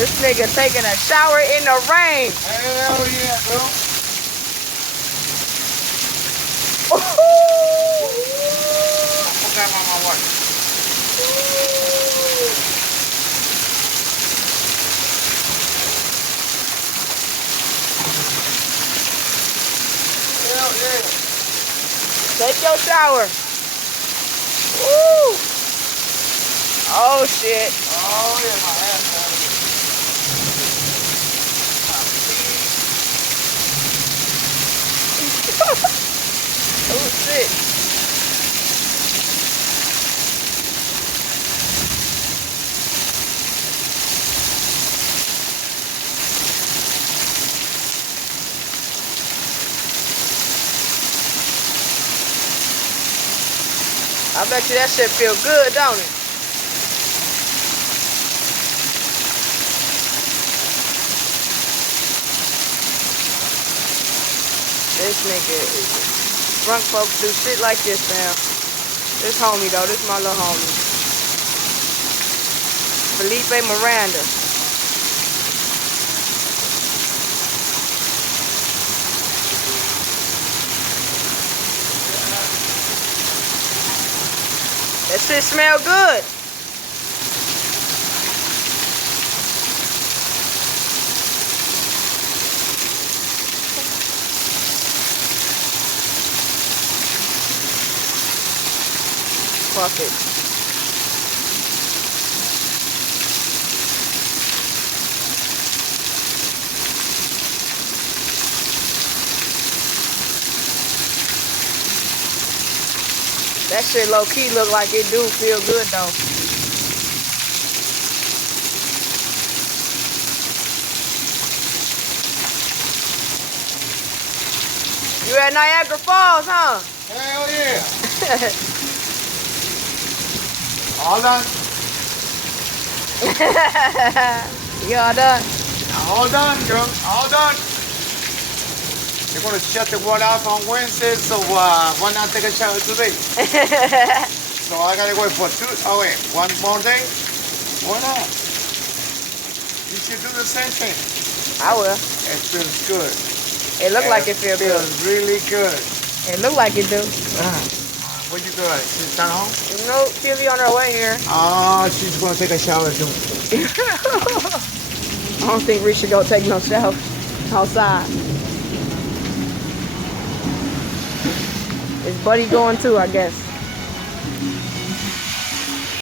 This nigga taking a shower in the rain. Hell yeah, bro. I forgot about my wife. Hell yeah. Take your shower. Woo. Oh shit. Oh yeah, my ass. Oh shit. I bet you that shit feel good, don't it? This nigga is drunk folks do shit like this now. This homie though, this my little homie. Felipe Miranda. That shit smell good. Fuck it. That shit low key look like it do feel good though. You at Niagara Falls, huh? Hell yeah. All done. You all done? All done, girl. All done. They're gonna shut the water off on Wednesday, so why not take a shower today? So I gotta wait for one more day? Why not? You should do the same thing. I will. It feels good. It look like it feel good. Feels really good. It look like it do. Where you go? She's not home? No, she'll be on her way here. Oh, she's gonna take a shower too. I don't think we should go take no shower outside. Is Buddy going too, I guess?